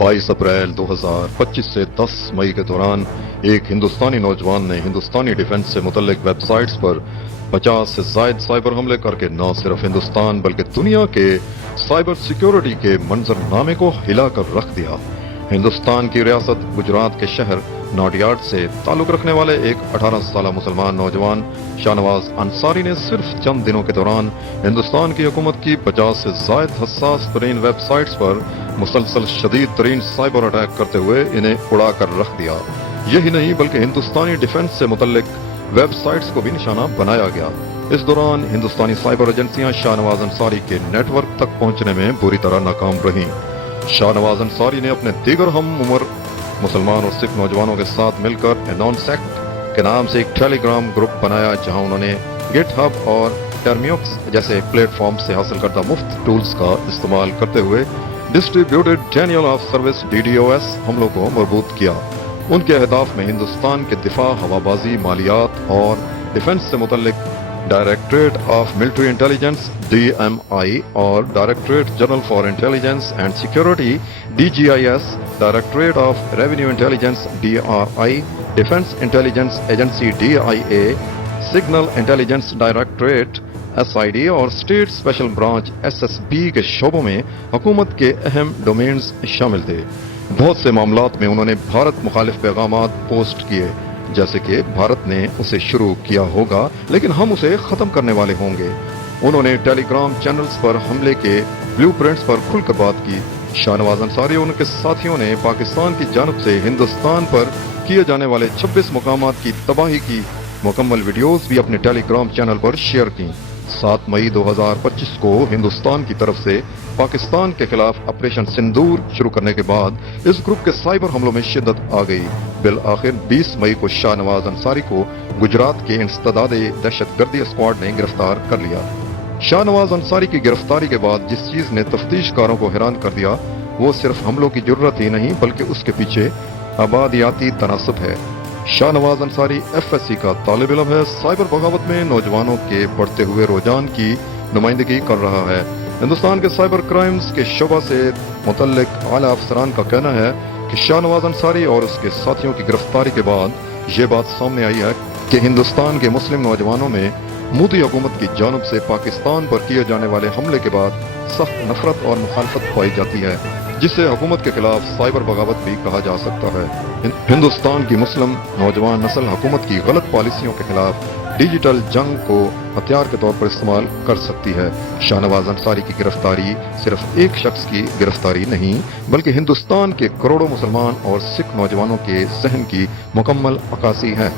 22 अप्रैल 2025 से 10 मई के दौरान एक हिंदुस्तानी नौजवान ने हिंदुस्तानी डिफेंस से मुतल्लिक वेबसाइट्स पर 50 से जायद साइबर हमले करके न सिर्फ हिंदुस्तान बल्कि दुनिया के साइबर सिक्योरिटी के मंजरनामे को हिलाकर रख दिया। हिंदुस्तान की रियासत गुजरात के शहर नौटियाड से ताल्लुक रखने वाले एक 18 साल मुसलमान नौजवान शाहनवाज अंसारी ने सिर्फ चंद दिनों के दौरान हिंदुस्तान की हुकूमत की 50 से जायद हसास तरीन वेबसाइट्स पर मुसलसल शदीद तरीन साइबर अटैक करते हुए इन्हें उड़ा कर रख दिया। यही नहीं बल्कि हिंदुस्तानी डिफेंस से मुतल्लिक वेबसाइट्स को भी निशाना बनाया गया। इस दौरान हिंदुस्तानी साइबर एजेंसियां शाहनवाज अंसारी के नेटवर्क तक पहुंचने में बुरी तरह नाकाम रहीं। शाहनवाज अंसारी ने अपने दीगर हम उम्र मुसलमान और सिख नौजवानों के साथ मिलकर एनॉनसेक्ट के नाम से एक टेलीग्राम ग्रुप बनाया, जहां उन्होंने गिटहब और टर्मियोक्स जैसे प्लेटफॉर्म से हासिल करदा मुफ्त टूल्स का इस्तेमाल करते हुए distributed Daniel of service DDoS हमलों को मजबूत किया। उनके अहदाफ में हिंदुस्तान के दिफा, हवाबाजी, मालियात और डिफेंस से मुतल्लिक directorate of military intelligence DMI और directorate general for intelligence and security DGIS, directorate of revenue intelligence DRI, defence intelligence agency DIA, signal intelligence directorate SID और स्टेट स्पेशल ब्रांच SSB के शोबों में हुकूमत के अहम डोमेन्स शामिल थे। बहुत से मामलात में उन्होंने भारत मुखालिफ पैगामात पोस्ट किए, जैसे कि भारत ने उसे शुरू किया होगा लेकिन हम उसे खत्म करने वाले होंगे। उन्होंने टेलीग्राम चैनल्स पर हमले के ब्लूप्रिंट्स पर खुलकर बात की। शाहनवाज अंसारी और उनके साथियों ने पाकिस्तान की जानब से हिंदुस्तान पर किए जाने वाले 26 मुकामात की तबाही की मुकम्मल वीडियोस भी अपने टेलीग्राम चैनल पर शेयर की। 7 मई 2025 को हिंदुस्तान की तरफ से पाकिस्तान के खिलाफ ऑपरेशन सिंदूर शुरू करने के बाद इस ग्रुप के साइबर हमलों में शिद्दत आ गई। बिल आखिर 20 मई को शाहनवाज अंसारी को गुजरात के इंसदादे दहशतगर्दी स्क्वाड ने गिरफ्तार कर लिया। शाहनवाज अंसारी की गिरफ्तारी के बाद जिस चीज ने तफ्तीशकारों को हैरान कर दिया वो सिर्फ हमलों की जरूरत ही नहीं बल्कि उसके पीछे आबादियाती तनासब है। शाहनवाज अंसारी FSC का तालिब इल्म है, साइबर बगावत में नौजवानों के बढ़ते हुए रुझान की नुमाइंदगी कर रहा है। हिंदुस्तान के साइबर क्राइम्स के शोबा से मुतल्लिक आला अफसरान का कहना है कि शाहनवाज अंसारी और उसके साथियों की गिरफ्तारी के बाद ये बात सामने आई है कि हिंदुस्तान के मुस्लिम नौजवानों में मोदी हुकूमत की जानब से पाकिस्तान पर किए जाने वाले हमले के बाद सख्त नफरत और मुखालफत पाई जाती है, जिसे हुकूमत के खिलाफ साइबर बगावत भी कहा जा सकता है। हिंदुस्तान की मुस्लिम नौजवान नस्ल हुकूमत की गलत पॉलिसियों के खिलाफ डिजिटल जंग को हथियार के तौर पर इस्तेमाल कर सकती है। शाहनवाज अंसारी की गिरफ्तारी सिर्फ एक शख्स की गिरफ्तारी नहीं बल्कि हिंदुस्तान के करोड़ों मुसलमान और सिख नौजवानों के जहन की मुकम्मल अक्कासी है।